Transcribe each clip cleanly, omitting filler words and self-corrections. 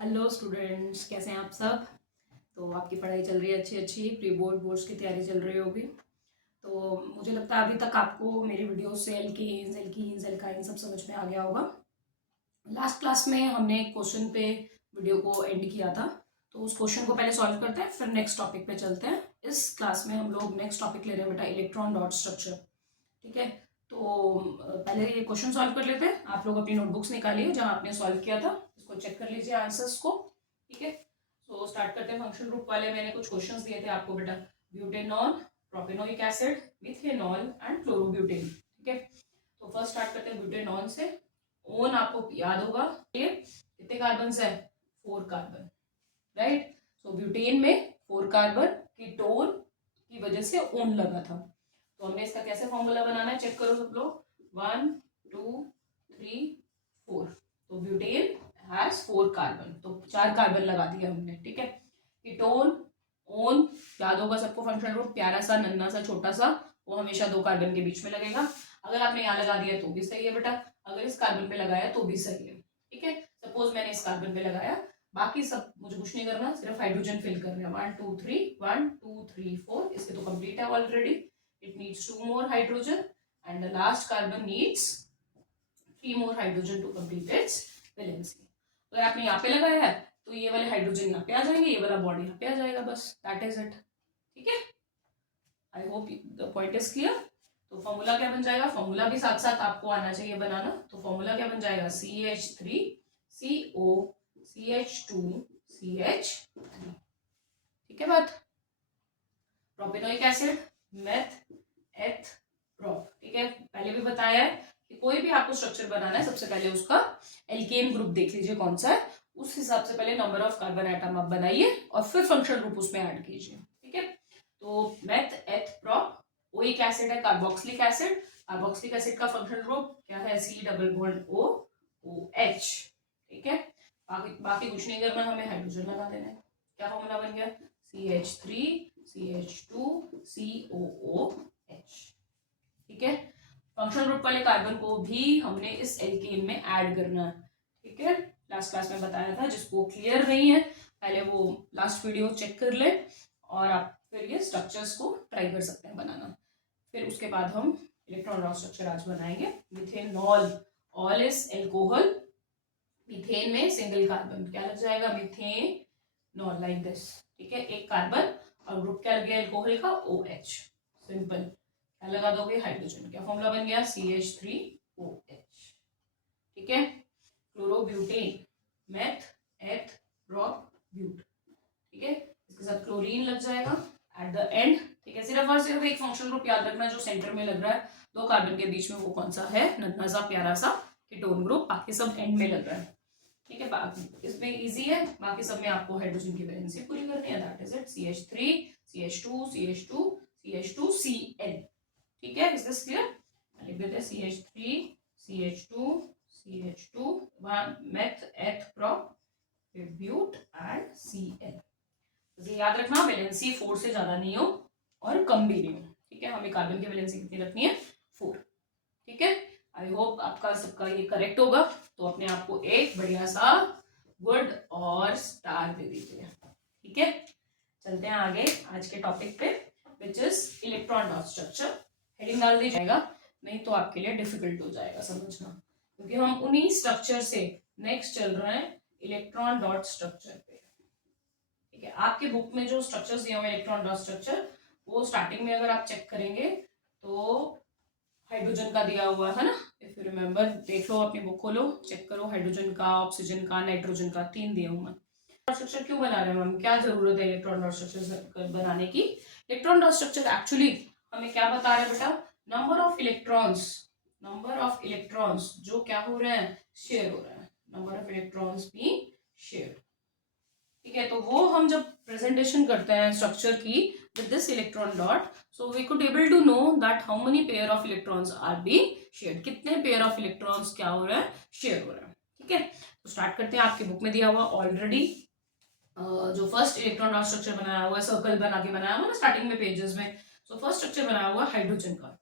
Hello students, कैसे हैं आप सब। तो आपकी पढ़ाई चल रही है अच्छी अच्छी, प्री बोर्ड बोर्ड्स की तैयारी चल रही होगी। तो मुझे लगता है अभी तक आपको मेरी वीडियो से एल्कीन्स एल्काइन सब समझ में आ गया होगा। लास्ट क्लास में हमने एक क्वेश्चन पे वीडियो को एंड किया था, तो उस क्वेश्चन को पहले सॉल्व करते हैं, फिर नेक्स्ट टॉपिक पे चलते हैं। इस क्लास में हम लोग नेक्स्ट टॉपिक ले रहे हैं बेटा, इलेक्ट्रॉन डॉट स्ट्रक्चर। ठीक है, तो पहले ये क्वेश्चन सॉल्व कर लेते हैं। आप लोग अपनी नोटबुक्स निकालिए जहाँ आपने सॉल्व किया था, इसको चेक कर लीजिए आंसर्स को। ठीक है, तो स्टार्ट करते हैं। फंक्शन ग्रुप वाले मैंने कुछ क्वेश्चंस दिए थे आपको बेटा, butanol, propanoic acid, methanol and chlorobutane. ठीक है, तो फर्स्ट स्टार्ट करते हैं ब्यूटेनॉल से। ओन आपको याद होगा, ये कितने कार्बन है? 4 कार्बन, राइट। सो ब्यूटेन में 4 कार्बन, कीटोन की वजह से ओन लगा था। तो हमने इसका कैसे फॉर्मूला बनाना है, चेक करो सब लोग। 1 2 3 4। तो ब्यूटेन हैज 4 कार्बन, तो 4 कार्बन लगा दिया हमने। ठीक है, कीटोन, ओन याद होगा सबको, फंक्शनल ग्रुप प्यारा सा नन्ना सा छोटा सा, वो हमेशा 2 कार्बन के बीच में लगेगा। अगर आपने यहाँ लगा दिया तो भी सही है बेटा, अगर इस कार्बन पे लगाया तो भी सही है। ठीक है, सपोज मैंने इस कार्बन पे लगाया, बाकी सब मुझे कुछ नहीं करना, सिर्फ हाइड्रोजन फिल करना है। 1 2 3 1 2 3 4, इसके तो कंप्लीट है already. It needs 2 more hydrogen and the last carbon needs 3 more hydrogen to complete its valency. अगर आपने यहाँ पे लगाया है तो ये वाले हाइड्रोजन यहाँ पे आ जाएंगे, ये वाला बॉन्ड यहाँ पे आ जाएगा, बस दैट इज इट। ठीक है, I hope the point is clear. तो फॉर्मूला क्या बन जाएगा, फॉर्मूला भी साथ साथ आपको आना चाहिए बनाना। तो फॉर्मूला क्या बन जाएगा, CH3 CO CH2 CH3। ठीक है बात। Propanoic acid, meth eth prop. ठीक है, पहले भी बताया है कि कोई भी आपको स्ट्रक्चर बनाना है, सबसे पहले उसका एल्केन ग्रुप देख लीजिए कौन सा है, उस हिसाब से पहले नंबर ऑफ कार्बन एटम आप बनाइए और फिर फंक्शनल ग्रुप उसमें ऐड कीजिए। ठीक है, तो meth eth prop, oic acid है कार्बोक्सिलिक एसिड, कार्बोक्सिलिक एसिड का फंक्शनल ग्रुप क्या है, C double bond O OH। ठीक है, बाकी बाकी कुछ नहीं करना, हमें हाइड्रोजन लगा देना है। क्या फॉर्मूला बन गया, CH3 CH2 COOH। ठीक है, फंक्शनल ग्रुप वाले कार्बन को भी हमने इस एल्केन में ऐड करना है। ठीक है, लास्ट क्लास में बताया था, जिसको क्लियर नहीं है पहले वो लास्ट वीडियो चेक कर ले, और आप फिर ये स्ट्रक्चर्स को ट्राई कर सकते हैं बनाना। फिर उसके बाद हम इलेक्ट्रॉन डॉट स्ट्रक्चर आज बनाएंगे। Methanol, all is alcohol, methane में सिंगल कार्बन क्या लग जाएगा, मिथेनॉल लाइक दिस। ठीक है, एक कार्बन और ग्रुप क्या लग गया एल्कोहल का, OH। सिंपल, क्या लगा दोगे, हाइड्रोजन। क्या फॉर्मूला बन गया, CH3OH। ठीक है, chlorobutane, meth eth prop but. ठीक है, इसके साथ क्लोरीन लग जाएगा एट द एंड। ठीक है, सिर्फ और सिर्फ एक फंक्शनल ग्रुप याद रखना जो सेंटर में लग रहा है 2 कार्बन के बीच में, वो कौन सा है, नन्हा सा प्यारा सा कीटोन ग्रुप, बाकी सब एंड में लग रहा है। ठीक है, बाकी इसमें इजी है, बाकी सब में आपको हाइड्रोजन की वैलेंसी पूरी करनी है, that is it. CH3 CH2 CH2 CH2 Cl। ठीक है, इज दिस क्लियर। लिख देते हैं CH3 CH2 CH2 meth eth prop ब्यूट and Cl। तो याद रखना, वैलेंसी 4 से ज्यादा नहीं हो और कम भी नहीं हो। ठीक है, हमें कार्बन की वैलेंसी कितनी रखनी है, 4। ठीक है, आई होप आपका सबका ये करेक्ट होगा, तो अपने आप को एक बढ़िया सा गुड और स्टार दे दीजिए। ठीक है, चलते हैं आगे आज के टॉपिक पे, which is electron dot structure. Heading डाल दी जाएगा, नहीं तो आपके लिए डिफिकल्ट हो जाएगा समझना, क्योंकि हम उन्हीं स्ट्रक्चर से नेक्स्ट चल रहे हैं इलेक्ट्रॉन डॉट स्ट्रक्चर पे। ठीक है, आपके बुक में जो स्ट्रक्चर्स दिए हुए इलेक्ट्रॉन डॉट स्ट्रक्चर, वो स्टार्टिंग में अगर आप चेक करेंगे तो हाइड्रोजन का दिया हुआ है ना, इफ यू रिमेम्बर, देख लो अपनी बुक खोलो, चेक करो, हाइड्रोजन का, ऑक्सीजन का, नाइट्रोजन का, 3 दिए हुए। स्ट्रक्चर क्यों बना रहे हैं हम, क्या जरूरत है इलेक्ट्रॉन डॉट स्ट्रक्चर बनाने की। इलेक्ट्रॉन डॉट स्ट्रक्चर एक्चुअली हमें क्या बता रहे हैं बेटा, नंबर ऑफ इलेक्ट्रॉन्स जो क्या हो रहे हैं, शेयर हो रहे हैं, number of electrons being share. ठीक है, तो वो हम जब प्रेजेंटेशन करते हैं स्ट्रक्चर की with this electron dot, so we could able to know that how many pair of electrons are being shared, कितने पेयर ऑफ इलेक्ट्रॉन्स क्या हो रहा है, शेयर हो रहा है। ठीक है, तो स्टार्ट करते हैं। आपकी बुक में दिया हुआ ऑलरेडी जो फर्स्ट इलेक्ट्रॉन डॉट स्ट्रक्चर बनाया हुआ है, सर्कल बना के बनाया हुआ ना स्टार्टिंग में पेजेस में, सो फर्स्ट स्ट्रक्चर बनाया हुआ हाइड्रोजन का।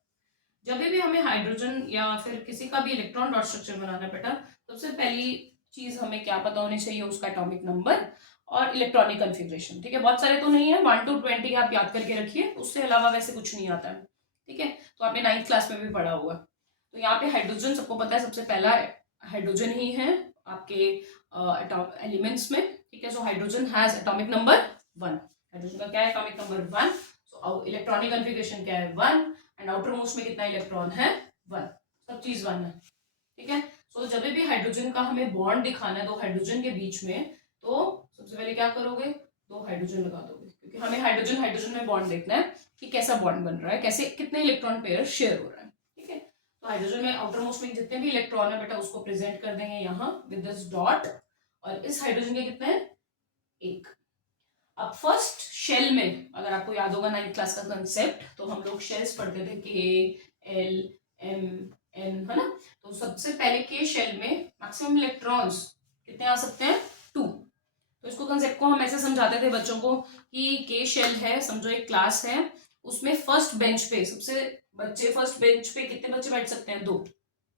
जब भी हमें हाइड्रोजन या फिर किसी का भी इलेक्ट्रॉन डॉट स्ट्रक्चर बनाना है बेटा, सबसे पहली चीज हमें क्या पता होनी चाहिए, उसका एटॉमिक नंबर और इलेक्ट्रॉनिक कन्फिग्रेशन। ठीक है, बहुत सारे तो नहीं है, 1 to 20 आप याद करके रखिए, उससे अलावा वैसे कुछ नहीं आता है। ठीक है, तो आपने 9th क्लास में भी पढ़ा होगा। तो यहाँ पे हाइड्रोजन सबको पता है, सबसे पहला हाइड्रोजन ही है आपके एलिमेंट्स में। ठीक है, so hydrogen has atomic number 1। Hydrogen का क्या है, atomic number 1। So electronic configuration क्या है, 1। एंड आउटर मोस्ट में कितना इलेक्ट्रॉन है, 1। सब चीज 1 है। ठीक है, सो जब भी हाइड्रोजन का हमें बॉन्ड दिखाना है दो हाइड्रोजन के बीच में, तो सबसे पहले क्या करोगे, दो हाइड्रोजन लगा दोगे, क्योंकि हमें हाइड्रोजन हाइड्रोजन में बॉन्ड देखना है कि कैसा बॉन्ड बन रहा है, कैसे कितने इलेक्ट्रॉन पेयर शेयर हो रहा है। ठीक है, तो हाइड्रोजन में आउटर मोस्ट में जितने भी इलेक्ट्रॉन है बेटा उसको प्रेजेंट कर देंगे यहाँ विद दिस डॉट। और इस हाइड्रोजन के कितने हैं, 1। अब फर्स्ट शेल में अगर आपको याद होगा 9th क्लास का कंसेप्ट, तो हम लोग शेल्स पढ़ते थे, K, L, M, N, है ना। तो सबसे पहले के शेल में मैक्सिमम इलेक्ट्रॉन्स कितने आ सकते हैं, 2। तो इसको कंसेप्ट को हम ऐसे समझाते थे बच्चों को कि के शेल है, समझो एक क्लास है, उसमें फर्स्ट बेंच पे सबसे बच्चे, फर्स्ट बेंच पे कितने बच्चे बैठ सकते हैं, 2।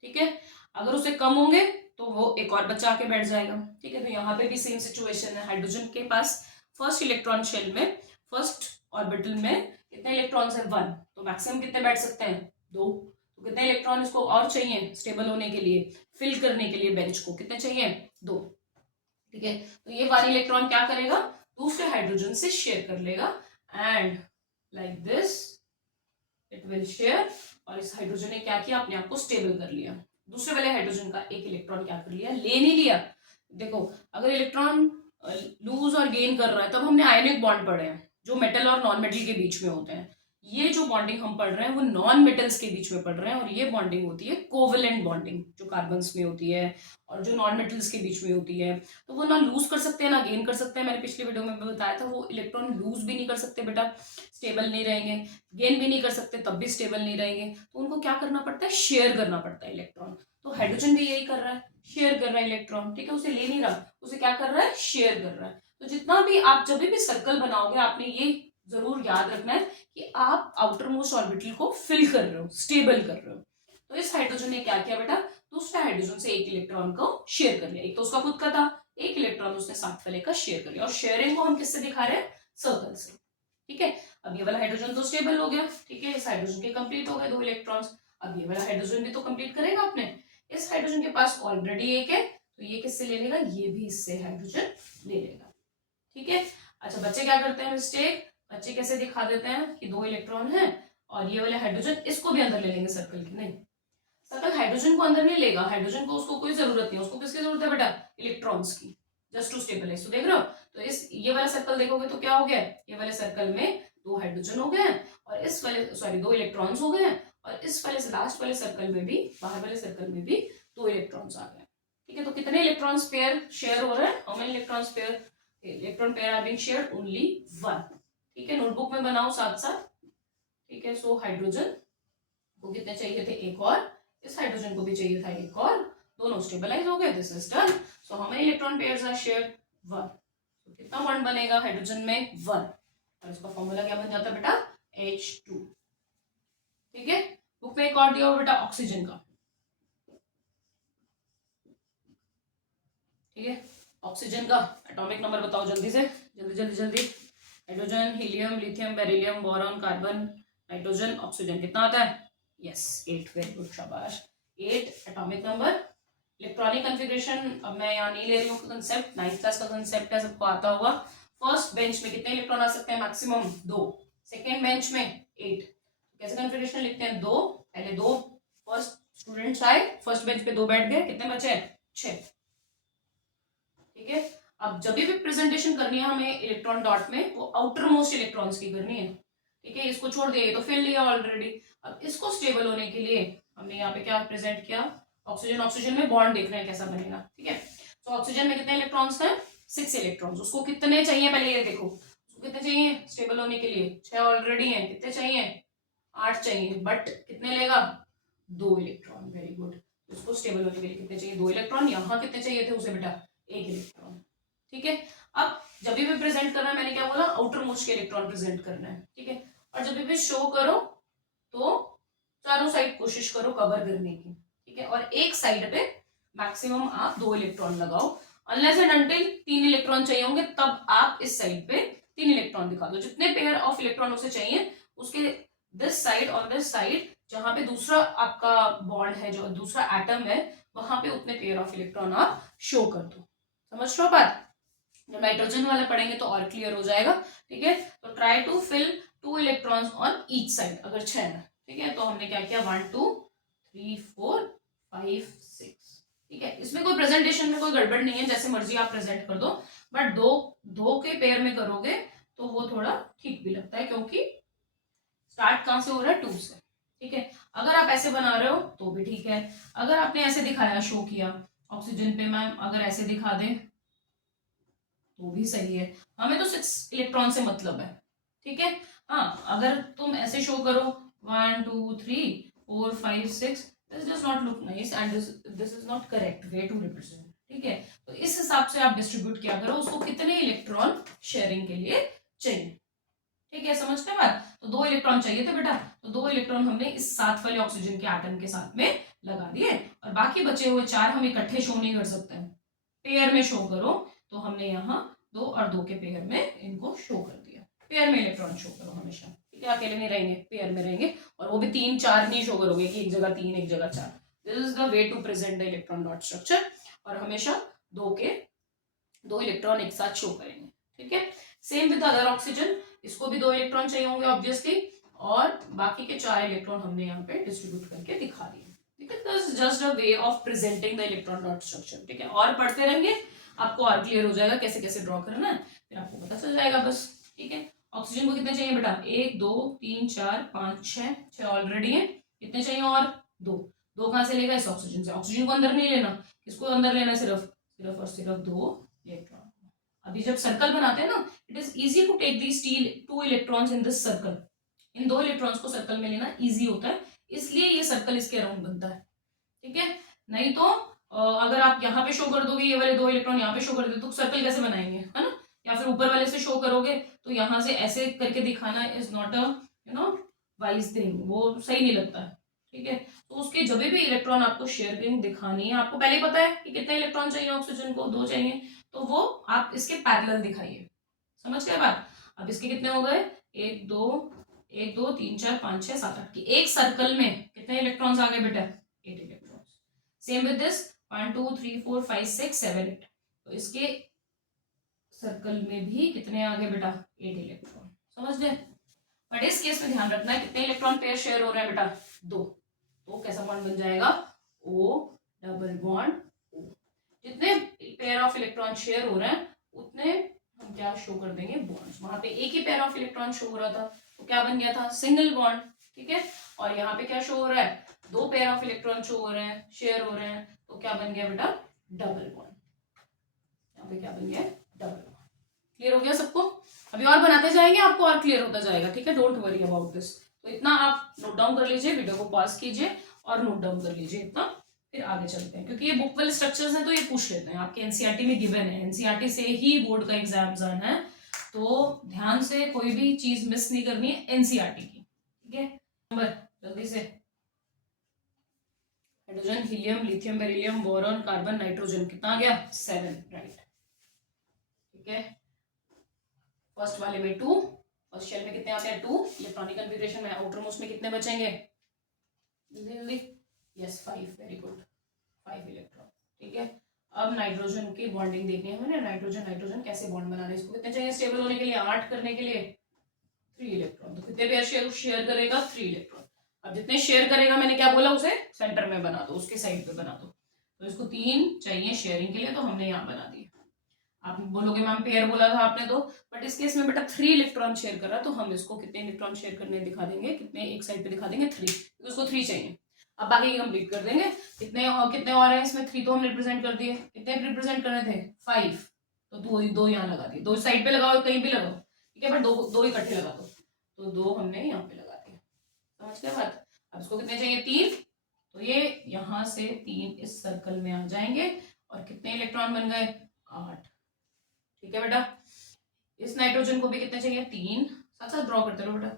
ठीक है, अगर उससे कम होंगे तो वो एक और बच्चा आके बैठ जाएगा। ठीक है, तो यहाँ पे भी सेम सिचुएशन है, हाइड्रोजन के पास फर्स्ट इलेक्ट्रॉन शेल में फर्स्ट ऑर्बिटल में कितने इलेक्ट्रॉन्स है, 1। तो मैक्सिमम कितने बैठ सकते हैं, 2। तो कितने इलेक्ट्रॉन इसको और चाहिए स्टेबल होने के लिए, फिल करने के लिए बेंच को, कितने चाहिए, 2। ठीक है, तो ये 1 इलेक्ट्रॉन क्या करेगा, दूसरे हाइड्रोजन से शेयर कर लेगा and like this it will share. और इस हाइड्रोजन ने क्या किया, अपने आप को स्टेबल कर लिया। दूसरे वाले हाइड्रोजन का एक इलेक्ट्रॉन क्या कर लिया, ले नहीं लिया। देखो, अगर इलेक्ट्रॉन लूज और गेन कर रहा है, तब हमने आयनिक बॉन्ड पढ़े हैं जो मेटल और नॉन मेटल के बीच में होते हैं। ये जो बॉन्डिंग हम पढ़ रहे हैं वो नॉन मेटल्स के बीच में पढ़ रहे हैं, और ये बॉन्डिंग होती है कोवेलेंट बॉन्डिंग, जो कार्बन्स में होती है और जो नॉन मेटल्स के बीच में होती है। तो वो ना लूज कर सकते हैं ना गेन कर सकते हैं। मैंने पिछले वीडियो में भी बताया था, वो इलेक्ट्रॉन लूज भी नहीं कर सकते बेटा, स्टेबल नहीं रहेंगे, गेन भी नहीं कर सकते तब भी स्टेबल नहीं रहेंगे। तो उनको क्या करना पड़ता है, शेयर करना पड़ता है इलेक्ट्रॉन। तो हाइड्रोजन भी यही कर रहा है, शेयर कर रहा है इलेक्ट्रॉन। ठीक है, उसे ले नहीं रहा, उसे क्या कर रहा है, शेयर कर रहा है। तो जितना भी आप जब भी सर्कल बनाओगे, आपने ये जरूर याद रखना है कि आप आउटर मोस्ट ऑर्बिटल को फिल कर रहे हो, स्टेबल कर रहे हो। तो इस हाइड्रोजन ने क्या किया बेटा, दूसरे हाइड्रोजन से एक इलेक्ट्रॉन को शेयर कर लिया। एक तो उसका खुद का था, एक इलेक्ट्रॉन उसने साथ वाले का शेयर कर लिया। और शेयरिंग को हम किससे दिखा रहे हैं, सर्कल से। ठीक है, अब ये वाला हाइड्रोजन तो स्टेबल हो गया। ठीक है, इस हाइड्रोजन के कंप्लीट हो गए 2 इलेक्ट्रॉन्स। अब ये वाला हाइड्रोजन भी तो कंप्लीट करेगा अपने। इस हाइड्रोजन के पास ऑलरेडी एक है, तो ये किससे ले लेगा, ये भी इससे हाइड्रोजन ले लेगा। ठीक है, अच्छा बच्चे क्या करते हैं मिस्टेक, बच्चे कैसे दिखा देते हैं कि 2 इलेक्ट्रॉन है और ये वाले हाइड्रोजन इसको भी अंदर ले लेंगे सर्कल की। नहीं, सर्कल हाइड्रोजन को अंदर नहीं लेगा, हाइड्रोजन को उसको कोई जरूरत नहीं है। उसको किसकी जरूरत है बेटा, इलेक्ट्रॉन्स की, जस्ट टू स्टेबलाइज। तो देख रहे हो, तो इस ये वाला सर्कल देखोगे तो क्या हो गया, ये वाले सर्कल में 2 हाइड्रोजन हो गए हैं और इस वाले 2 इलेक्ट्रॉन्स हो गए हैं, और इस वाले से लास्ट वाले सर्कल में भी, बाहर वाले सर्कल में भी 2 इलेक्ट्रॉन्स आ गए। ठीक है, तो कितने इलेक्ट्रॉन्स पेयर शेयर हो रहे हैं, how many electrons pair, electron pair are being shared, only 1। ठीक है, नोटबुक में बनाओ साथ साथ। ठीक है, सो हाइड्रोजन को कितने चाहिए थे, एक और, इस हाइड्रोजन को भी चाहिए था एक और, दोनों स्टेबलाइज हो गए, this is done. So how many electron pairs are shared, 1। तो कितना बॉन्ड बनेगा हाइड्रोजन में, 1। और इसका फॉर्मूला क्या बन जाता है बेटा, H2। ठीक है, बुक में एक और दिया हो बेटा ऑक्सीजन का। ठीक है, ऑक्सीजन का एटॉमिक नंबर बताओ जल्दी से, जल्दी जल्दी जल्दी। Hydrogen, helium, lithium, beryllium, boron, carbon, nitrogen, oxygen, कितना आता है, यस 8। वेरी गुड, शाबाश, 8 एटॉमिक नंबर। इलेक्ट्रॉनिक कन्फिग्रेशन अब मैं यहाँ नहीं ले रही हूँ कंसेप्ट, 9th क्लास का कंसेप्ट है, सबको आता होगा। फर्स्ट बेंच में कितने इलेक्ट्रॉन आ सकते हैं, मैक्सिमम 2। सेकेंड बेंच में 8। कैसे कन्फिग्रेशन लिखते हैं, 2, पहले 2 फर्स्ट स्टूडेंट्स आए, फर्स्ट बेंच पे 2 बैठ गए, कितने बचे, 6। ठीक है, अब जब भी प्रेजेंटेशन करनी है हमें इलेक्ट्रॉन डॉट में, वो आउटर मोस्ट इलेक्ट्रॉन्स की करनी है। ठीक है, इसको छोड़ दिया, ये तो फिल लिया ऑलरेडी। अब इसको स्टेबल होने के लिए हमने यहाँ पे क्या प्रेजेंट किया, ऑक्सीजन, ऑक्सीजन में बॉन्ड देख रहे हैं कैसा बनेगा। ठीक है, तो ऑक्सीजन में कितने इलेक्ट्रॉन्स हैं, 6 इलेक्ट्रॉन्स। उसको कितने चाहिए पहले ये देखो, उसको कितने चाहिए स्टेबल होने के लिए, 6 ऑलरेडी है, कितने चाहिए, 8 चाहिए, बट कितने लेगा, 2 इलेक्ट्रॉन। वेरी गुड, उसको स्टेबल होने के लिए कितने चाहिए, 2 इलेक्ट्रॉन। यहाँ कितने चाहिए थे उसे बेटा, 1 इलेक्ट्रॉन। ठीक है, अब जब भी प्रेजेंट करना है, मैंने क्या बोला, आउटर मोस्ट के इलेक्ट्रॉन प्रेजेंट करना है। ठीक है, और जब भी शो करो तो चारों साइड कोशिश करो कवर करने की। ठीक है, और एक साइड पे मैक्सिमम आप 2 इलेक्ट्रॉन लगाओ, अनलेस एंड अनटिल 3 इलेक्ट्रॉन चाहिए होंगे तब आप इस साइड पे 3 इलेक्ट्रॉन दिखा दो। जितने पेयर ऑफ इलेक्ट्रॉन उसे चाहिए उसके दिस साइड और दिस साइड जहां पे दूसरा आपका बॉन्ड है, जो दूसरा एटम है, वहां पे उतने पेयर ऑफ इलेक्ट्रॉन आप शो कर दो। समझ रहे हो बात? जब नाइट्रोजन वाला पढ़ेंगे तो और क्लियर हो जाएगा। ठीक है, तो try to fill 2 electrons on each side, अगर 6 है। ठीक है, तो हमने क्या किया 1 2 3 4 5 6। ठीक है, इसमें कोई प्रेजेंटेशन में कोई गड़बड़ नहीं है, जैसे मर्जी आप प्रेजेंट कर दो, बट दो दो के पेयर में करोगे तो वो थोड़ा ठीक भी लगता है, क्योंकि स्टार्ट कहां से हो रहा है 2 से। ठीक है, अगर आप ऐसे बना रहे हो तो भी ठीक है, अगर आपने ऐसे दिखाया, शो किया ऑक्सीजन पे मैम अगर ऐसे दिखा दें तो भी सही है, हमें तो 6 इलेक्ट्रॉन से मतलब है। ठीक है, हाँ अगर तुम ऐसे शो करो 1 2 3 4 5 6, this does not look nice and this is not correct way to represent. ठीक है, तो इस हिसाब से आप डिस्ट्रीब्यूट किया करो, उसको कितने इलेक्ट्रॉन शेयरिंग के लिए चाहिए। ठीक है, समझते हैं बात? तो 2 इलेक्ट्रॉन चाहिए थे बेटा, तो 2 इलेक्ट्रॉन हमने इस साथ वाले ऑक्सीजन के एटम के साथ में लगा दिए, और बाकी बचे हुए 4 हम इकट्ठे शो नहीं कर सकते हैं, पेयर में शो करो। तो हमने यहाँ 2 और 2 के पेयर में इनको शो कर दिया। पेयर में इलेक्ट्रॉन शो करो हमेशा। ठीक है, अकेले नहीं रहेंगे, पेयर में रहेंगे, और वो भी 3 4 नहीं शो करोगे कि एक जगह 3 एक जगह 4। This is the way to present the electron dot structure, और हमेशा 2 इलेक्ट्रॉन एक साथ शो करेंगे। ठीक है, सेम विद अदर ऑक्सीजन, इसको भी 2 इलेक्ट्रॉन चाहिए होंगे ऑब्वियसली, और बाकी के 4 इलेक्ट्रॉन हमने यहाँ पे डिस्ट्रीब्यूट करके दिखा दिए। ठीक है, this is just a way of presenting the electron dot structure. ठीक है, और पढ़ते रहेंगे आपको और क्लियर हो जाएगा कैसे कैसे ड्रॉ करना है, फिर आपको पता चल जाएगा बस। ठीक है, ऑक्सीजन को कितने चाहिए बेटा 1 2 3 4 5 6 ऑलरेडी है, कितने चाहिए और 2। 2 कहां से लेगा? इस ऑक्सीजन से। ऑक्सीजन को अंदर नहीं लेना, किसको अंदर लेना? सिर्फ सिर्फ और सिर्फ 2 इलेक्ट्रॉन। अभी जब सर्कल बनाते हैं ना, it is easy to take the still 2 electrons in this circle. इन 2 इलेक्ट्रॉन्स को सर्कल में लेना इजी होता है, इसलिए ये सर्कल इसके अराउंड बनता है। ठीक है, नहीं तो अगर आप यहाँ पे शो कर दोगे ये वाले 2 इलेक्ट्रॉन यहाँ पे शो कर दे तो सर्कल कैसे बनाएंगे, है ना? या फिर ऊपर वाले से शो करोगे तो यहाँ से ऐसे करके दिखाना is not a wise thing, वो सही नहीं लगता है। ठीक है, तो उसके जब भी इलेक्ट्रॉन आपको शेयरिंग दिखानी है, आपको पहले ही पता है कि कितने इलेक्ट्रॉन चाहिए ऑक्सीजन को, 2 चाहिए, तो वो आप इसके पैरेलल दिखाइए। समझ गए बात? अब इसके कितने हो गए 1 2 1 2 3 4 5 6 7 8 की एक सर्कल में कितने इलेक्ट्रॉन्स आ गए बेटा 8 इलेक्ट्रॉन्स। सेम विद दिस 1 2 3 4 5 6 7 8, तो इसके सर्कल में भी कितने आ गए बेटा 8 इलेक्ट्रॉन। समझ गए? बट इस केस में ध्यान रखना है कितने इलेक्ट्रॉन पेयर शेयर हो रहे हैं बेटा 2, तो कैसा बॉन्ड बन जाएगा O डबल बॉन्ड O। जितने पेयर ऑफ इलेक्ट्रॉन शेयर हो रहे हैं उतने हम क्या शो कर देंगे बॉन्ड्स। वहां पे एक ही पेयर ऑफ इलेक्ट्रॉन शो हो रहा था तो क्या बन गया था सिंगल बॉन्ड। ठीक है, और यहाँ पे क्या शो हो रहा है 2 पेयर ऑफ इलेक्ट्रॉन शो हो रहे हैं, शेयर हो रहे हैं, तो क्या बन गया बेटा डबल बॉन्ड। यहाँ पे क्या बन गया डबल बॉन्ड। क्लियर हो गया सबको? अभी और बनाते जाएंगे, आपको और क्लियर होता जाएगा। ठीक है, डोंट वरी अबाउट दिस। तो इतना आप नोट डाउन कर लीजिए, वीडियो को पॉज कीजिए और नोट डाउन कर लीजिए इतना, फिर आगे चलते हैं, क्योंकि ये बुक वाले स्ट्रक्चर्स हैं तो ये पूछ लेते हैं आपके एनसीईआरटी में गिवन है, एनसीईआरटी से ही बोर्ड का एग्जाम जाना है, तो ध्यान से कोई भी चीज मिस नहीं करनी है एनसीईआरटी की। ठीक है, नंबर जल्दी से hydrogen helium lithium beryllium boron carbon nitrogen कितना आ गया 7, राइट। ठीक है, फर्स्ट वाले में 2, फर्स्ट शेल में कितने आते हैं 2, इलेक्ट्रॉनिक कन्फिगरेशन में आउटर मोस्ट में कितने बचेंगे यस 5, वेरी गुड 5 इलेक्ट्रॉन। ठीक है, अब नाइट्रोजन की बॉन्डिंग देखनी है हमें, नाइट्रोजन नाइट्रोजन कैसे बॉन्ड बनाना है, इसको कितने चाहिए स्टेबल होने के लिए 8 करने के लिए 3 इलेक्ट्रॉन, तो कितने पेयर शेयर करेगा 3 इलेक्ट्रॉन। अब जितने शेयर करेगा मैंने क्या बोला उसे सेंटर में बना दो, उसके साइड पे बना दो, तो इसको 3 चाहिए शेयरिंग के लिए, तो हमने यहाँ बना दिया। आप बोलोगे मैम पेयर बोला था आपने तो, बट इस केस में बेटा 3 इलेक्ट्रॉन शेयर कर रहा, तो हम इसको कितने इलेक्ट्रॉन शेयर करने दिखा देंगे, कितने एक साइड पे दिखा देंगे 3, क्योंकि उसको 3 चाहिए। अब बाकी कंप्लीट कर देंगे, कितने और है इसमें 3 तो हम रिप्रेजेंट कर दिए, कितने रिप्रेजेंट करने थे 5, तो 2 यहाँ लगा दिए, 2 साइड पे लगाओ कहीं भी लगाओ। ठीक है, बट 2 इकट्ठे लगा दो, तो 2 हमने यहाँ पे लगा दिया। समझ गए बात? अब इसको कितने चाहिए 3, तो ये यहाँ से 3 इस सर्कल में आ जाएंगे, और कितने इलेक्ट्रॉन बन गए 8। ठीक है बेटा, इस नाइट्रोजन को भी कितने चाहिए 3, साथ साथ ड्रॉ करते रहो बेटा,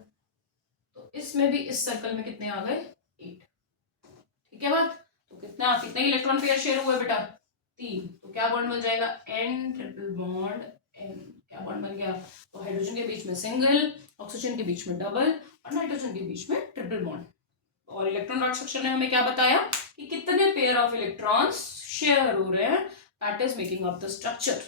तो इसमें भी इस सर्कल में कितने आ गए 8। ठीक है बात? तो कितना कितने इलेक्ट्रॉन पेयर शेयर हुए बेटा? 3। तो क्या बॉन्ड बन जाएगा? N triple bond N। क्या बॉन्ड बन गया? तो हाइड्रोजन के बीच में सिंगल, ऑक्सीजन के बीच में डबल और नाइट्रोजन के बीच में ट्रिपल बॉन्ड। और इलेक्ट्रॉन डॉट स्ट्रक्चर ने हमें क्या बताया कि कितने पेयर ऑफ इलेक्ट्रॉन्स शेयर हो रहे हैं, that is making up the structure,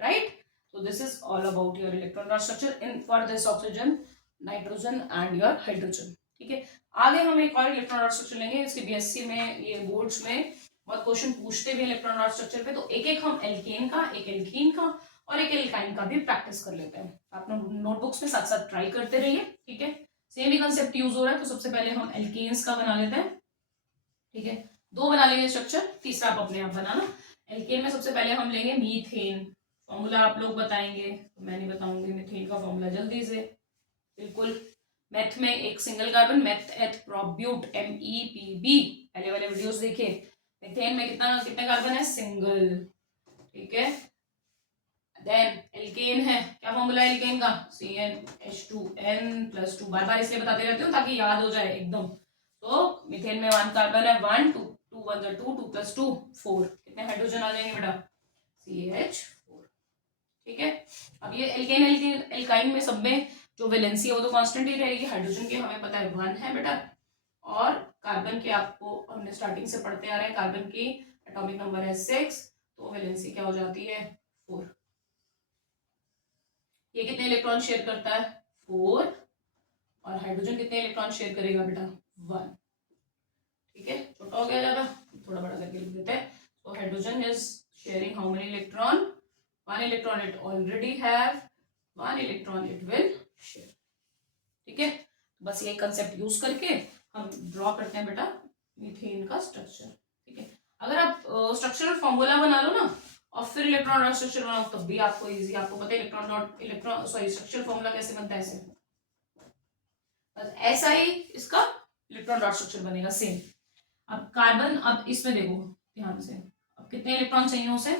right? So this is all about your electron dot structure in for this oxygen, nitrogen and your hydrogen. ठीक है, आगे हम एक और इलेक्ट्रॉन डॉट स्ट्रक्चर लेंगे। इसके बीएससी में, ये बोर्ड्स में बहुत क्वेश्चन पूछते भी इलेक्ट्रॉन डॉट स्ट्रक्चर पे, तो एक एक हम एल्केन का, एक एल्कीन का और एक एल्काइन का भी प्रैक्टिस कर लेते हैं। आप नोटबुक्स में साथ साथ ट्राई करते रहिए, ठीक है? सेम ही कंसेप्ट यूज हो रहा है। तो सबसे पहले हम एल्केन्स का बना लेते हैं, ठीक है? 2 बना लेंगे स्ट्रक्चर, तीसरा आप अपने आप बनाना। एल्केन में सबसे पहले हम लेंगे मीथेन। फॉर्मूला आप लोग बताएंगे, तो मैं नहीं बताऊंगी। मीथेन का फॉर्मूला जल्दी से, बिल्कुल। मेथ में एक सिंगल कार्बन, मेथ एथ प्रोब्यूट, MEPB, पहले वाले वीडियोस देखिए। मीथेन में कितने कार्बन है? सिंगल, ठीक है? देन एल्केन है, क्या फॉर्मूला है एल्केन का? CnH2n+2। बार बार इसलिए बताते रहती हूँ ताकि याद हो जाए एकदम। तो मीथेन में 1 कार्बन है, 1 2 2 1 2 2 + 2 4। कितने हाइड्रोजन आ जाएंगे बेटा? CH4, ठीक है? अब ये एल्केन एल्काइन में सब में जो वैलेंसी है वो तो कांस्टेंट ही रहेगी। हाइड्रोजन के हमें पता है 1 है बेटा, और कार्बन के आपको हमने स्टार्टिंग से पढ़ते आ रहे हैं, कार्बन की एटॉमिक नंबर है 6, तो वैलेंसी क्या हो जाती है? 4। ये कितने इलेक्ट्रॉन शेयर करता है? 4। और हाइड्रोजन कितने इलेक्ट्रॉन शेयर करेगा बेटा? 1, ठीक है? छोटा हो गया ज्यादा, थोड़ा बड़ा करके लिख देते हैं। तो hydrogen is sharing how many electron? 1 electron it already have, 1 electron it will share, ठीक है? बस ये कंसेप्ट यूज करके हम ड्रॉ करते हैं बेटा मीथेन का स्ट्रक्चर, ठीक है? अगर आप स्ट्रक्चरल फॉर्मूला बना लो ना और फिर इलेक्ट्रॉन डॉट स्ट्रक्चर बनाओ तब भी आपको इजी। आपको पता है स्ट्रक्चरल फॉर्मूला कैसे बनता है? ऐसे, बस ऐसा ही इसका इलेक्ट्रॉन डॉट स्ट्रक्चर बनेगा, सेम। अब कार्बन, अब इसमें देखो ध्यान से, अब कितने इलेक्ट्रॉन चाहिए उसे?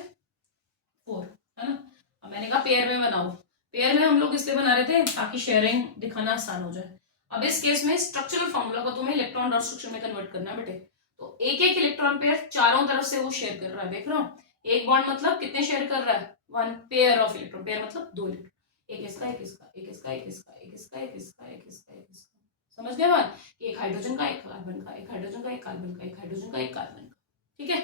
4, है ना? अब मैंने कहा पेयर में बनाओ। पेयर में हम लोग इसलिए बना रहे थे ताकि शेयरिंग दिखाना आसान हो जाए। अब इस केस में स्ट्रक्चरल फॉर्मूला को तुम्हें इलेक्ट्रॉन डॉट स्ट्रक्चर में कन्वर्ट करना है बेटे। तो एक एक इलेक्ट्रॉन पेयर चारों तरफ से वो शेयर कर रहा है, देख रहा हूँ? एक बॉन्ड मतलब कितने शेयर कर रहा है? 1 पेयर ऑफ इलेक्ट्रॉन। पेयर मतलब 2 इलेक्ट्रॉन, एक इसका, एक इसका, एक इसका, एक इसका, एक इसका, एक इसका, एक इसका, एक इसका। समझ गए बात? एक हाइड्रोजन का, एक कार्बन का, एक हाइड्रोजन का, एक कार्बन का, एक हाइड्रोजन का, एक कार्बन का, ठीक है?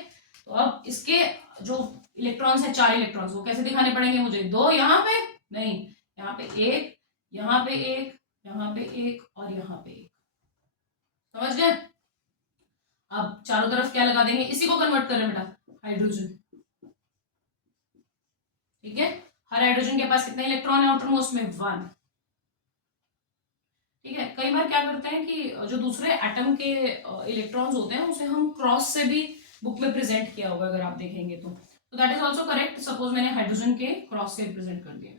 तो अब इसके जो इलेक्ट्रॉन्स है, 4 इलेक्ट्रॉन्स, वो कैसे दिखाने पड़ेंगे मुझे? 2 यहाँ पे नहीं, यहाँ पे 1, यहाँ पे 1, यहाँ पे 1 और यहाँ पे 1। समझ गए? अब चारों तरफ क्या लगा देंगे? इसी को कन्वर्ट कर रहे हैं बेटा हाइड्रोजन, ठीक है? हर हाइड्रोजन के पास कितने इलेक्ट्रॉन है आउटर मोस्ट में? 1, ठीक है? कई बार क्या करते हैं कि जो दूसरे एटम के इलेक्ट्रॉन्स होते हैं उसे हम क्रॉस से भी बुक में प्रेजेंट किया होगा, अगर आप देखेंगे तो that is also correct. Suppose मैंने हाइड्रोजन के क्रॉस से रिप्रेजेंट कर दिया,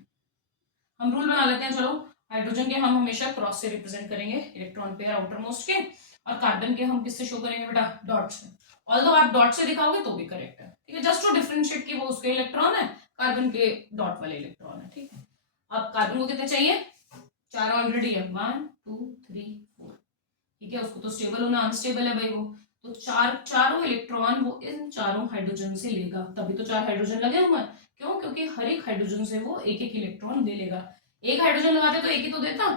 हम रूल बना लेते हैं, चलो हाइड्रोजन के हम हमेशा क्रॉस से रिप्रेजेंट करेंगे इलेक्ट्रॉन पेयर आउटर मोस्ट के, और कार्बन के हम किससे शो करेंगे बेटा? डॉट से। ऑल्दो आप डॉट से दिखाओगे तो भी करेक्ट है, ठीक है? जस्ट टू डिफरेंशिएट कि वो उसके इलेक्ट्रॉन है, कार्बन के डॉट वाले इलेक्ट्रॉन है, ठीक है? अब कार्बन को कितने चाहिए? 4 ऑलरेडी है, 1 2 3 4, ठीक है? उसको तो स्टेबल होना, अनस्टेबल है भाई वो, तो चारों इलेक्ट्रॉन वो इन चारों हाइड्रोजन से लेगा, तभी तो 4 हाइड्रोजन लगे हुए हैं। क्यों? क्योंकि हर एक हाइड्रोजन से वो एक एक इलेक्ट्रॉन ले लेगा। एक हाइड्रोजन लगाते तो एक ही तो देता,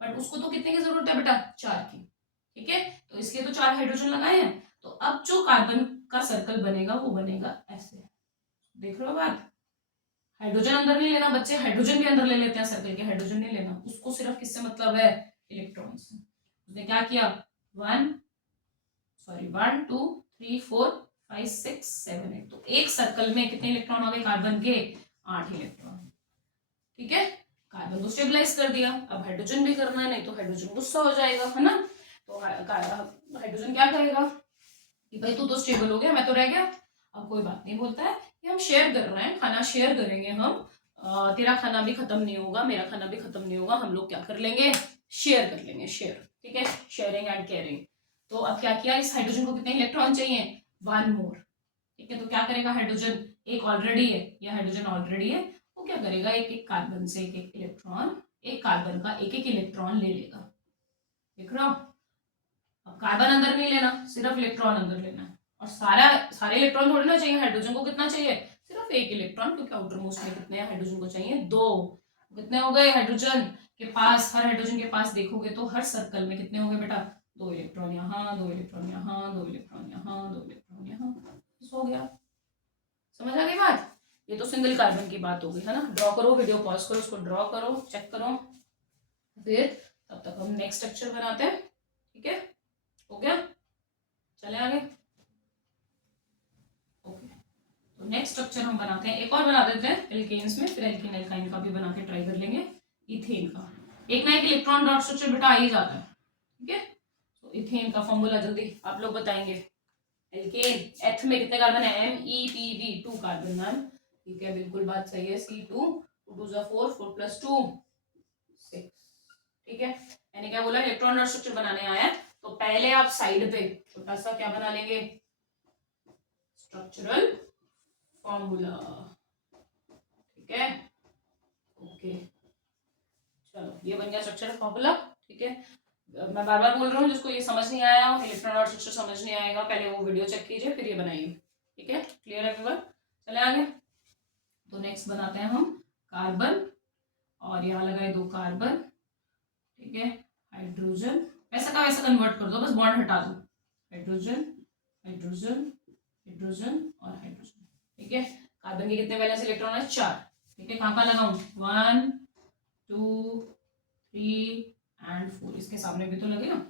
बट उसको तो कितने की जरूरत है बेटा? 4 की, ठीक है? तो इसलिए तो 4 हाइड्रोजन लगाए हैं। तो अब जो कार्बन का सर्कल बनेगा वो बनेगा ऐसे, देख रहे हो बात? हाइड्रोजन अंदर नहीं लेना बच्चे, हाइड्रोजन भी अंदर ले लेते हैं सर्कल के, हाइड्रोजन नहीं लेना उसको, सिर्फ किससे मतलब है? इलेक्ट्रॉन से। उसने क्या किया? 1 2 3 4 5 6 7 8, तो एक सर्कल में कितने इलेक्ट्रॉन हो गए कार्बन के? 8 इलेक्ट्रॉन, ठीक है? कार्बन को स्टेबलाइज कर दिया। अब हाइड्रोजन भी करना है, नहीं तो हाइड्रोजन गुस्सा हो जाएगा, है ना? तो हाइड्रोजन क्या करेगा कि भाई तू तो स्टेबल हो गया, मैं तो रह गया। अब कोई बात नहीं, बोलता है कि हम शेयर कर रहे हैं, खाना शेयर करेंगे हम, तेरा खाना भी खत्म नहीं होगा, मेरा खाना भी खत्म नहीं होगा, हम लोग क्या कर लेंगे? शेयर कर लेंगे, शेयर, ठीक है? Sharing and caring. तो अब क्या किया, इस हाइड्रोजन को कितने इलेक्ट्रॉन चाहिए? 1 मोर, ठीक है? तो क्या करेगा हाइड्रोजन? एक ऑलरेडी है, यह हाइड्रोजन ऑलरेडी है, वो क्या करेगा? एक एक कार्बन से एक एक इलेक्ट्रॉन, एक कार्बन का एक एक इलेक्ट्रॉन ले लेगा, देख रहा हूं? अब कार्बन अंदर नहीं लेना, सिर्फ इलेक्ट्रॉन अंदर लेना है, और सारे इलेक्ट्रॉन थोड़ी ना चाहिए, हाइड्रोजन को कितना चाहिए, सिर्फ एक इलेक्ट्रॉन, क्योंकि आउटर मोस्ट में कितने हाइड्रोजन को चाहिए, 2। कितने हो गए हाइड्रोजन के पास, हर हाइड्रोजन के पास देखोगे तो हर सर्कल में कितने हो गए बेटा, 2 इलेक्ट्रॉन यहाँ, 2 इलेक्ट्रॉन यहाँ, 2 इलेक्ट्रॉन यहाँ, 2 इलेक्ट्रॉन यहाँ, हो गया। समझ आ गई बात। ये तो सिंगल कार्बन की बात हो गई है ना। ड्रॉ करो, वीडियो पॉज करो, उसको ड्रॉ करो, चेक करो, फिर तब तक हम नेक्स्ट स्ट्रक्चर बनाते हैं। ठीक है, हो गया, चले आगे। ओके, तो नेक्स्ट स्ट्रक्चर हम बनाते हैं, एक और बना देते हैं एल्केन्स में, फिर एल्कीन एल्काइन का भी बना के ट्राई कर लेंगे। इथेन का एक ना एक इलेक्ट्रॉन डॉट स्ट्रक्चर बेटा आ ही जाता है। ठीक है, तो इथेन का फॉर्मूला जल्दी आप लोग बताएंगे। एल्केन एथ में कितने कार्बन है, MEPD 2 कार्बन मैम। ठीक है, बिल्कुल बात सही है, C2 2 2 4 4 + 2 6। ठीक है, मैंने क्या बोला, इलेक्ट्रॉन डॉट स्ट्रक्चर बनाने आया तो पहले आप साइड पे छोटा सा क्या बना लेंगे, स्ट्रक्चरल फॉर्मूला। ठीक है, ओके, चलो ये बन गया स्ट्रक्चरल फॉर्मूला। ठीक है, मैं बार बार बोल रहा हूँ, जिसको ये समझ नहीं आया हो, इलेक्ट्रॉन डॉट स्ट्रक्चर समझ नहीं आएगा, पहले वो वीडियो चेक कीजिए फिर ये बनाइए। ठीक है, क्लियर है एवरीवन। चले आगे, तो नेक्स्ट बनाते हैं हम कार्बन, और यहाँ लगाए 2 कार्बन। ठीक है, हाइड्रोजन वैसा का वैसा कन्वर्ट कर दो, बस बॉन्ड हटा दो, हाइड्रोजन हाइड्रोजन हाइड्रोजन और हाइड्रोजन। ठीक है, कार्बन के कितने वैलेंस इलेक्ट्रॉन है, 4। ठीक है, कहाँ कहाँ लगाऊं, 1 2 3 एंड 4, इसके सामने भी तो लगे ना।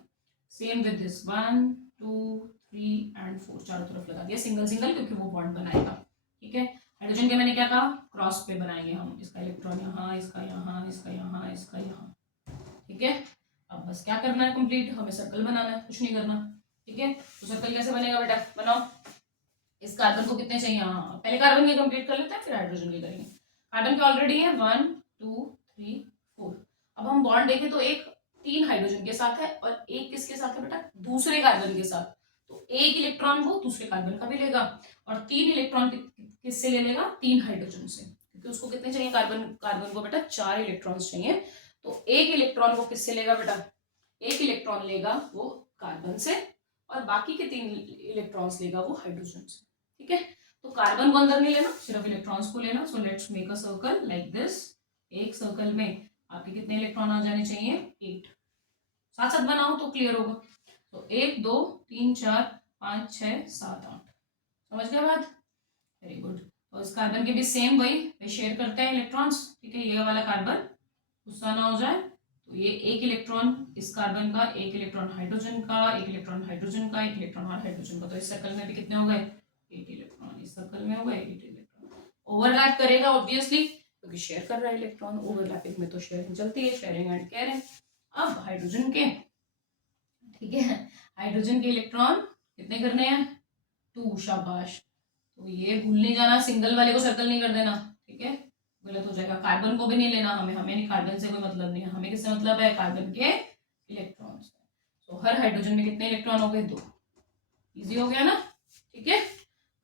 सेम विद दिस 1 2 3 एंड 4, चारों तरफ लगा दिया सिंगल सिंगल, क्योंकि वो बॉन्ड बनाएगा। ठीक है, हाइड्रोजन के मैंने क्या कहा, क्रॉस पे बनाएंगे हम, इसका इलेक्ट्रॉन यहाँ, इसका यहाँ, इसका यहाँ, इसका यहाँ। ठीक है, अब बस क्या करना है, कंप्लीट हमें सर्कल बनाना है, कुछ नहीं करना। ठीक है, तो सर्कल कैसे बनेगा बेटा, बनाओ। इस कार्बन को कितने चाहिए, हाँ पहले कार्बन के कंप्लीट कर लेते हैं, फिर हाइड्रोजन के करेंगे। कार्बन के ऑलरेडी है 1 2 3 4। अब हम बॉन्ड देखें तो एक 3 हाइड्रोजन के साथ है और एक किसके साथ है बेटा, दूसरे कार्बन के साथ। तो एक इलेक्ट्रॉन वो दूसरे कार्बन का भी लेगा, और 3 इलेक्ट्रॉन किससे ले लेगा, 3 हाइड्रोजन से, क्योंकि उसको कितने चाहिए, कार्बन को बेटा 4 इलेक्ट्रॉन्स चाहिए। तो एक इलेक्ट्रॉन वो किससे लेगा बेटा, एक इलेक्ट्रॉन लेगा वो कार्बन से, और बाकी के 3 इलेक्ट्रॉन्स लेगा वो हाइड्रोजन से। ठीक है, तो कार्बन को अंदर नहीं लेना, सिर्फ इलेक्ट्रॉन्स को लेना। So let's make a circle like this. एक सर्कल में आपके कितने इलेक्ट्रॉन आ जाने चाहिए, 8। साथ साथ बनाओ तो क्लियर होगा। तो 1 2 3 4 5 6 7 8, समझ गए बात, वेरी गुड। तो इस कार्बन के भी सेम वही शेयर करते हैं इलेक्ट्रॉन्स। ठीक है, ये वाला कार्बन गुस्सा ना हो जाए, तो ये एक इलेक्ट्रॉन इस कार्बन का, एक इलेक्ट्रॉन हाइड्रोजन का, एक इलेक्ट्रॉन हाइड्रोजन का, एक इलेक्ट्रॉन और हाइड्रोजन का। तो इस सर्कल में भी कितने हो गए, 8 इलेक्ट्रॉन, इस सर्कल में हो गए 8 इलेक्ट्रॉन। ओवरलैप करेगा ऑब्वियसली, क्योंकि शेयर कर रहा है इलेक्ट्रॉन, ओवरलैपिंग में तो शेयरिंग चलती है, शेयरिंग एंड केयरिंग। अब हाइड्रोजन के, ठीक है, हाइड्रोजन के इलेक्ट्रॉन कितने करने हैं, 2, शाबाश। तो ये भूल नहीं जाना, सिंगल वाले को सर्कल नहीं कर देना, ठीक है, गलत हो जाएगा। कार्बन को भी नहीं लेना हमें नहीं, कार्बन से कोई मतलब नहीं है, हमें किससे मतलब है, कार्बन के इलेक्ट्रॉन से। तो हर हाइड्रोजन में कितने इलेक्ट्रॉन हो गए, 2। इजी हो गया ना। ठीक है,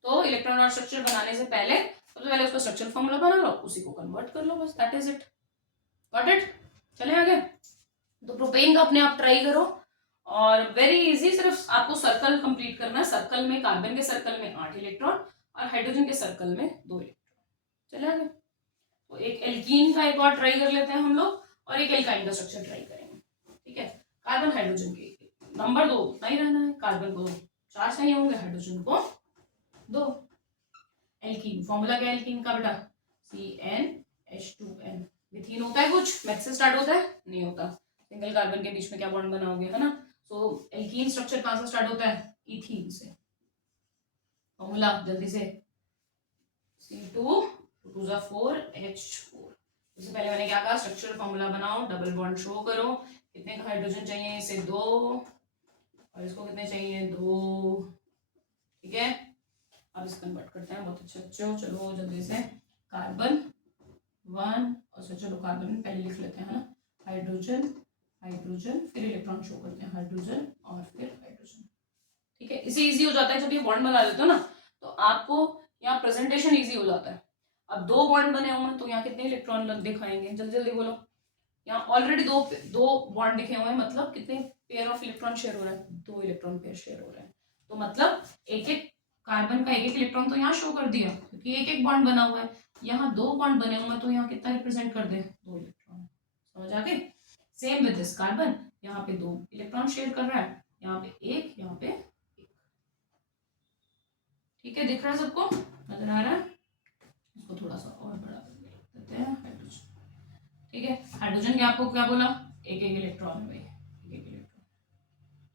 तो इलेक्ट्रॉन और स्ट्रक्चर बनाने से पहले सबसे पहले उसका स्ट्रक्चर फॉर्मूला बना लो, उसी को कन्वर्ट कर लो, बस that is it, got it. चले आगे, तो प्रोपेन का अपने आप ट्राई करो, और वेरी इजी, सिर्फ आपको सर्कल कंप्लीट करना है। सर्कल में, कार्बन के सर्कल में 8 इलेक्ट्रॉन और हाइड्रोजन के सर्कल में 2 इलेक्ट्रॉन। चले आगे, तो एक एल्कीन का एक और ट्राई कर लेते हैं हम लोग, और एक एल्काइन का स्ट्रक्चर ट्राई करेंगे। ठीक है, कार्बन हाइड्रोजन के नंबर 2 उतना ही रहना है, कार्बन को 4 चाहिए होंगे, हाइड्रोजन को 2। एल्कीन फॉर्मूला क्या है एल्कीन का बेटा, CnH2n। मिथीन होता है कुछ, मैथ से स्टार्ट होता है, नहीं होता। सिंगल कार्बन के बीच में क्या बॉन्ड बनाओगे, है ना। सो एल्कीन स्ट्रक्चर कहां से स्टार्ट होता है, इथीन से। फॉर्मूला जल्दी से, C2 2 4 H4। उससे पहले मैंने क्या कहा, स्ट्रक्चरल फॉर्मूला बनाओ, डबल बॉन्ड शो करो, कितने का हाइड्रोजन चाहिए, इसे 2, और इसको कितने चाहिए, 2। ठीक है, अब इसे कन्वर्ट करते हैं, बहुत अच्छे अच्छे। चलो जल्दी से, कार्बन 1, और चलो कार्बन पहले लिख लेते हैं, है ना, हाइड्रोजन हाइड्रोजन, फिर इलेक्ट्रॉन शो करते हैं, हाइड्रोजन और फिर हाइड्रोजन। ठीक है, इसे इजी हो जाता है जब ये बॉन्ड बना लेते हो ना, तो आपको यहाँ प्रेजेंटेशन इजी हो जाता है। अब 2 बॉन्ड बने हुए हैं, तो यहाँ कितने इलेक्ट्रॉन दिखाएंगे, जल्दी जल्दी बोलो। यहाँ ऑलरेडी दो बॉन्ड दिखे हुए हैं, मतलब कितने पेयर ऑफ इलेक्ट्रॉन शेयर हो रहा है, 2 इलेक्ट्रॉन पेयर शेयर हो रहा है। तो मतलब एक एक कार्बन का एक एक इलेक्ट्रॉन तो यहाँ शो कर दिया क्योंकि एक एक बॉन्ड बना हुआ है। यहाँ 2 बॉन्ड बने हुए हैं तो यहाँ कितना रिप्रेजेंट कर दे, 2 इलेक्ट्रॉन। समझ आ गई। सेम विद दिस कार्बन, यहाँ पे 2 इलेक्ट्रॉन शेयर कर रहा है, यहाँ पे एक, यहाँ पे एक। ठीक है, दिख रहा है सबको, नजर आ रहा है। इसको थोड़ा सा और बड़ा कर देते हैं, हाइड्रोजन। ठीक है, हाइड्रोजन के आपको क्या बोला, एक एक इलेक्ट्रॉन में, एक एक इलेक्ट्रॉन।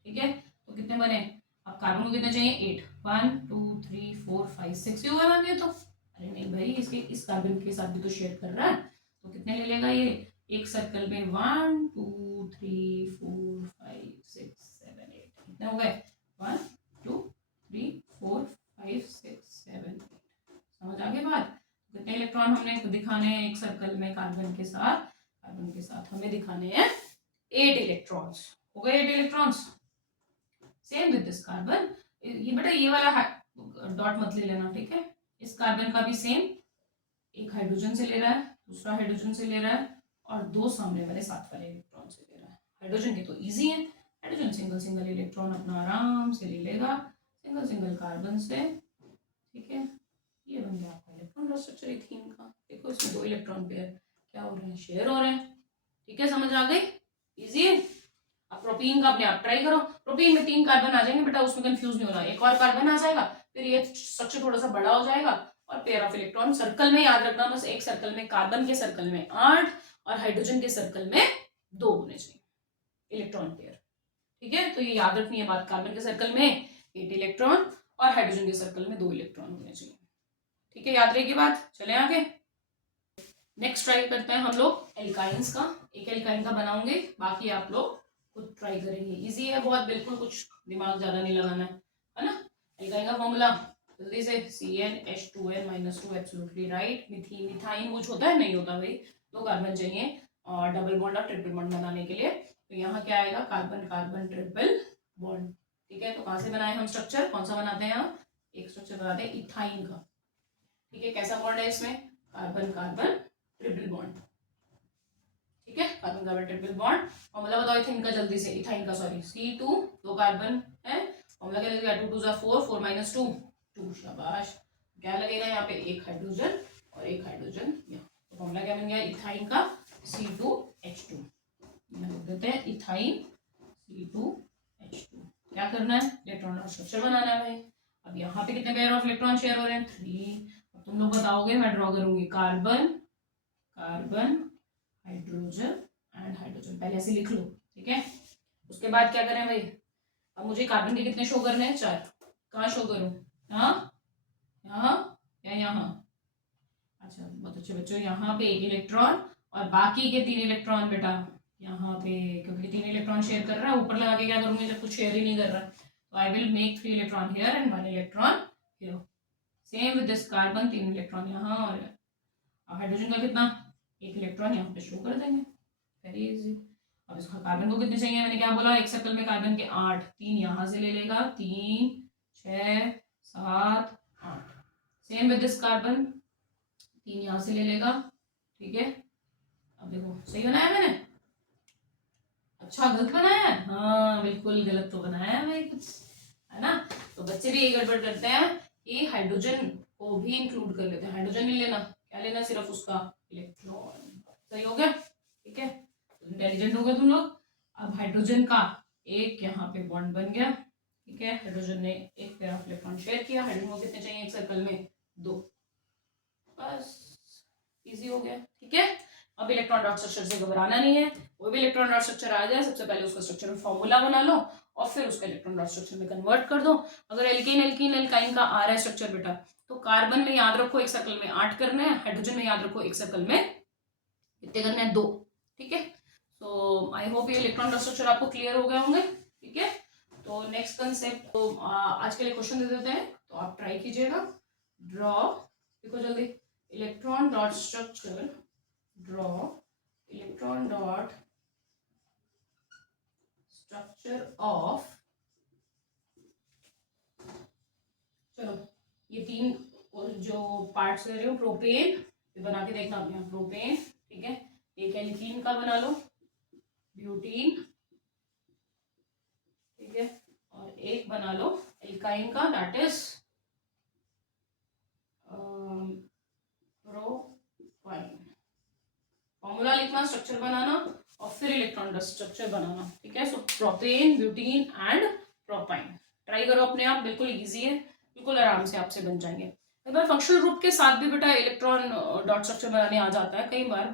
ठीक है, तो कितने बने, अब कार्बन को कितने चाहिए, 8, 1 2 3 4 5 6 ही हुआ मान, तो अरे नहीं भाई, इसके इस कार्बन के साथ भी तो शेयर कर रहा है, तो कितने ले लेगा ये, एक सर्कल में 1 2 3 4 5 6 7 8, कितने हो गए, 1 2 3 4 5 6 7 8। समझ आ गई बात। कितने इलेक्ट्रॉन हमने दिखाने हैं एक सर्कल में कार्बन के साथ हमें दिखाने हैं 8 इलेक्ट्रॉन्स। हो गए 8 electrons. Same with this carbon, ये बेटा ये वाला डॉट मत ले लेना, ठीक है। इस कार्बन का भी सेम, एक हाइड्रोजन से ले रहा है, दूसरा हाइड्रोजन से ले रहा है, और 2 सामने वाले साथ वाले इलेक्ट्रॉन से ले रहा है। हाइड्रोजन के तो इजी है, हाइड्रोजन सिंगल सिंगल इलेक्ट्रॉन अपना आराम से ले लेगा सिंगल सिंगल कार्बन से। ठीक है, ये बन गया आपका इलेक्ट्रॉन स्ट्रक्चर इथीन का। देखो इसमें 2 इलेक्ट्रॉन पेयर क्या हो रहे हैं, शेयर हो रहे हैं। ठीक है, समझ आ गई, इजी है। अब प्रोपीन का अपने आप ट्राई करो। प्रोपीन में 3 कार्बन आ जाएंगे बेटा, उसमें कंफ्यूज नहीं होना, एक और कार्बन आ जाएगा, फिर ये स्ट्रक्चर थोड़ा सा बड़ा हो जाएगा, और पेयर ऑफ इलेक्ट्रॉन सर्कल में याद रखना, बस एक सर्कल में, कार्बन के सर्कल में 8 और हाइड्रोजन के सर्कल में 2 होने चाहिए इलेक्ट्रॉन पेयर। ठीक है, तो ये याद रखनी है बात, कार्बन के सर्कल में 8 इलेक्ट्रॉन और हाइड्रोजन के सर्कल में 2 इलेक्ट्रॉन होने चाहिए। ठीक है, याद रहेगी बात। चले आगे, नेक्स्ट ट्राई करते हैं हम लोग एल्काइंस का। एक एल्काइन का बनाऊंगे, बाकी आप लोग खुद ट्राई करेंगे। इजी है बहुत, बिल्कुल कुछ दिमाग ज्यादा नहीं लगाना है ना। एल्काइन का फॉर्मूला जल्दी से, CnH2n-2, एब्सोल्युटली राइट। मिथीन, मिथाइन कुछ होता है, नहीं होता भाई, 2 कार्बन चाहिए और डबल बॉन्ड और ट्रिपल बॉन्ड बनाने के लिए। तो यहाँ क्या आएगा, कार्बन कार्बन ट्रिपल बॉन्ड। ठीक है, तो कहाँ से बनाए हम स्ट्रक्चर, कौन सा बनाते हैं यहाँ, एक स्ट्रक्चर बनाते हैं इथाइन का। ठीक है, कैसा बॉन्ड है इसमें, कार्बन कार्बन ट्रिपल बॉन्ड। ठीक है, carbon carbon triple bond. Formula बताओ इथाइन का जल्दी से, इथाइन का सॉरी, C2, 2 कार्बन है, फॉर्मूला क्या लगेगा, 2 2 4, 4 - 2 2, शाबाश। क्या लगेगा यहाँ पे, एक हाइड्रोजन और एक हाइड्रोजन यहाँ, तो फॉर्मूला क्या बन गया इथाइन का, C2H2। लिख देते हैं इथाइन C2H2। क्या करना है, इलेक्ट्रॉन और स्ट्रक्चर बनाना है भाई। अब यहाँ पे कितने पेयर ऑफ इलेक्ट्रॉन शेयर हो रहे हैं, 3। अब तुम लोग बताओगे, मैं ड्रॉ करूंगी, carbon carbon hydrogen and hydrogen, पहले ऐसे लिख लो। ठीक है, उसके बाद क्या करें भाई, अब मुझे कार्बन के कितने शो करने हैं, 4। कहाँ शो करूं, यहाँ, यहाँ या यहाँ, अच्छा बहुत अच्छे बच्चों, यहाँ पे 1 इलेक्ट्रॉन और बाकी के 3 इलेक्ट्रॉन बेटा यहाँ पे, क्योंकि 3 इलेक्ट्रॉन शेयर कर रहा है, ऊपर लगा के क्या करूंगी जब कुछ शेयर ही नहीं कर रहा, तो I will make 3 electron here and 1 electron here. Same with this carbon, 3 electron यहाँ, और हाइड्रोजन का कितना, 1 इलेक्ट्रॉन यहाँ पे शो कर देंगे, वेरी इजी। अब इसका कार्बन को कितने चाहिए, मैंने क्या बोला, एक सर्कल में कार्बन के 8, 3 यहाँ से ले लेगा, 3 6 7 8। सेम विद दिस कार्बन, 3 यहाँ से ले लेगा। ठीक है, अब देखो सही बनाया मैंने, अच्छा गलत बनाया है, हाँ बिल्कुल गलत तो बनाया है भाई कुछ, है ना। तो बच्चे भी ये गड़बड़ करते हैं कि हाइड्रोजन को भी इंक्लूड कर लेते हैं, हाइड्रोजन नहीं लेना, क्या लेना, सिर्फ उसका इलेक्ट्रॉन। सही हो गया, ठीक है, इंटेलिजेंट हो गए तुम लोग। अब हाइड्रोजन का एक यहाँ पे बॉन्ड बन गया। ठीक है, हाइड्रोजन ने एक पेयर ऑफ इलेक्ट्रॉन शेयर किया, हाइड्रोजन को कितने चाहिए एक सर्कल में, 2, बस इजी हो गया। ठीक है, अब इलेक्ट्रॉन डॉट स्ट्रक्चर से घबराना नहीं है, कोई भी इलेक्ट्रॉन डॉट स्ट्रक्चर आ जाए, सबसे पहले उसका स्ट्रक्चर फॉर्मूला बना लो और फिर उसका इलेक्ट्रॉन डॉट स्ट्रक्चर में कन्वर्ट कर दो। अगर एल्केन एल्कीन एल्काइन का आ रहा है स्ट्रक्चर बेटा, तो कार्बन में याद रखो एक सर्कल में 8 करना है, हाइड्रोजन में याद रखो एक सर्कल में कितने करने हैं, 2। ठीक है, तो आई होप ये इलेक्ट्रॉन डॉट स्ट्रक्चर आपको क्लियर हो गए होंगे। ठीक है, तो नेक्स्ट कंसेप्ट, तो आज के लिए क्वेश्चन दे देते हैं, तो आप ट्राई कीजिएगा। ड्रॉ, देखो जल्दी, electron dot structure, draw electron dot structure of, चलो ये 3 जो पार्ट्स ले रहे हो, प्रोपेन, ये बना के देखना आप यहाँ, प्रोपेन। ठीक है, एक एल्कीन का बना लो, ब्यूटीन। ठीक है, और एक बना लो एल्काइन का, दैट इज प्रोपाइन। फॉर्मूला लिखना, स्ट्रक्चर बनाना और फिर इलेक्ट्रॉन स्ट्रक्चर बनाना, ठीक है। So propane, butene and propyne. Try करो अपने आप, बिल्कुल इजी है, बिल्कुल आराम से आपसे बन जाएंगे। कई बार फंक्शनल ग्रुप के साथ भी बेटा इलेक्ट्रॉन डॉट स्ट्रक्चर बनाने आ जाता है, कई बार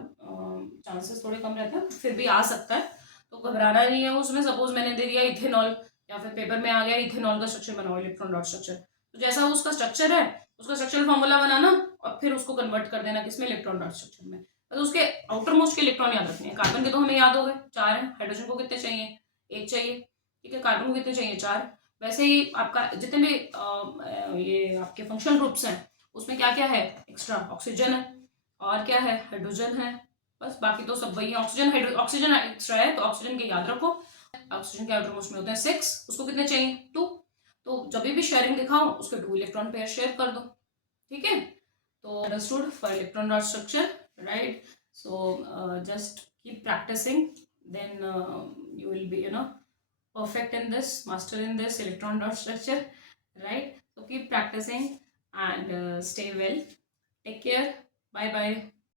चांसेस थोड़े कम रहते हैं, फिर भी आ सकता है, तो घबराना नहीं है उसमें। सपोज मैंने दे दिया इथेनॉल, या फिर पेपर में आ गया इथेनॉल का स्ट्रक्चर बनाओ, इलेक्ट्रॉन डॉट स्ट्रक्चर, तो जैसा उसका स्ट्रक्चर है उसका स्ट्रक्चरल फॉर्मूला बनाना और फिर उसको कन्वर्ट कर देना किसमें, इलेक्ट्रॉन डॉट स्ट्रक्चर में। तो उसके आउटर मोस्ट के इलेक्ट्रॉन याद रखने हैं। कार्बन के तो हमें याद हो गए 4 हैं, हाइड्रोजन को कितने चाहिए, 1 चाहिए, ठीक है। कार्बन को कितने चाहिए, 4। वैसे ही आपका जितने भी ये आपके फंक्शनल ग्रुप्स हैं उसमें क्या क्या है, एक्स्ट्रा ऑक्सीजन है और क्या है, हाइड्रोजन है, बस। बाकी तो सब वही है। ऑक्सीजन एक्स्ट्रा है तो ऑक्सीजन के याद रखो। ऑक्सीजन के आउटर मोस्ट में होते हैं 6, उसको कितने चाहिए, 2। तो जब भी शेयरिंग दिखाओ उसके 2 इलेक्ट्रॉन पेयर शेयर कर दो, ठीक है। तो understood for electron dot structure, right? So just keep practicing, then you will be perfect in this, master in this electron dot structure, right? So keep practicing and stay well. Take care. Bye bye.